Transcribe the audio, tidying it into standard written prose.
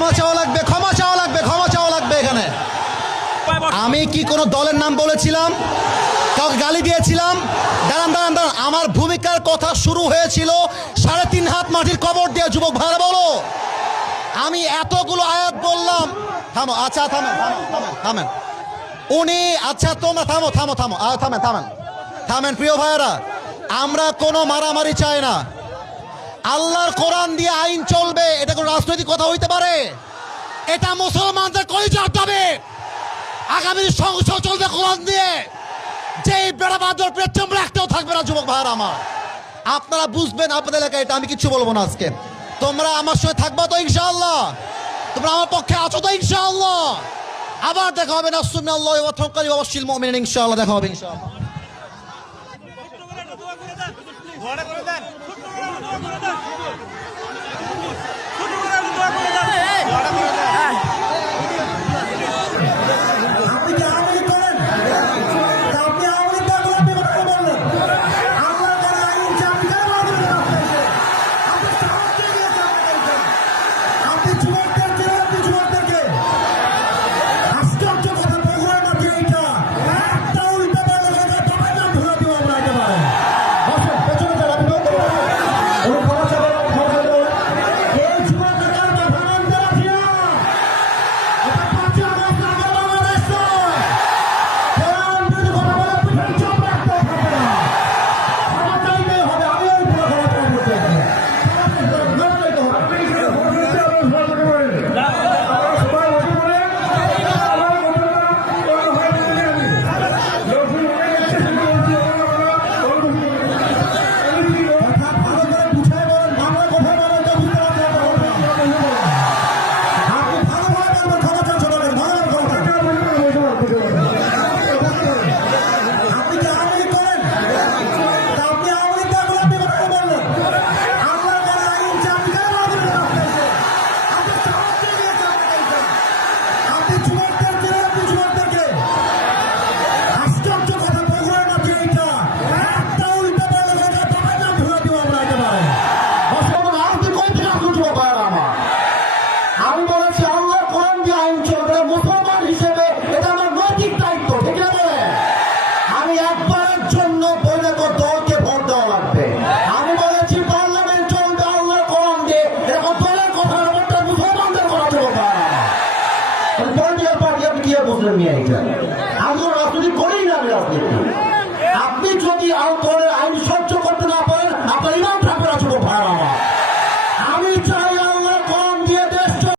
ক্ষমা চাওয়া লাগবে, ক্ষমা চাওয়া লাগবে, ক্ষমা চাওয়া লাগবে। এখানে আমি কি কোনো দলের নাম বলেছিলাম, কাউকে গালি দিয়েছিলাম? দাঁড়ান দাঁড়ান দাঁড়ান, আমার ভূমিকার কথা শুরু হয়েছিল 3.5 হাত মাটির কবর দিয়ে। যুবক ভাইরা বলো, আমি এতগুলো আয়াত বললাম। থামো, আচ্ছা থামেন থামেন থামেন থামেন উনি, আচ্ছা তোমরা থামো থামো থামো, থামেন থামেন থামেন। প্রিয় ভাইয়েরা, আমরা কোনো মারামারি চাই না। আল্লাহর কোরআন দিয়ে আইন চলবে, এটা কোনো রাজনৈতিক কথা হইতে পারে? এটা মুসলমানদের কলিজার দাবি। আগামী সংসদ চলবে কোরআন দিয়ে। যেই বেড়াবাদর পেট্রোল একটাও থাকবে না। যুবক ভাইয়েরা আমার, আপনারা বুঝবেন আপনাদের এলাকায়, এটা আমি কিচ্ছু বলবো না আজকে। তোমরা আমার সঙ্গে থাকবা তো ইনশাআল্লাহ? তোমরা আমার পক্ষে আছো তো ইনশাআল্লাহ? আবার দেখা হবে না সুন্নাল্লাহি ওয়া তাওয়াক্কালি ওয়া বাশশিরিল মুমিনিন। ইনশাআল্লাহ দেখা হবে ইনশাআল্লাহ। আপনি যদি আইন সহ্য করতে না পারেন, আপনার ইমাম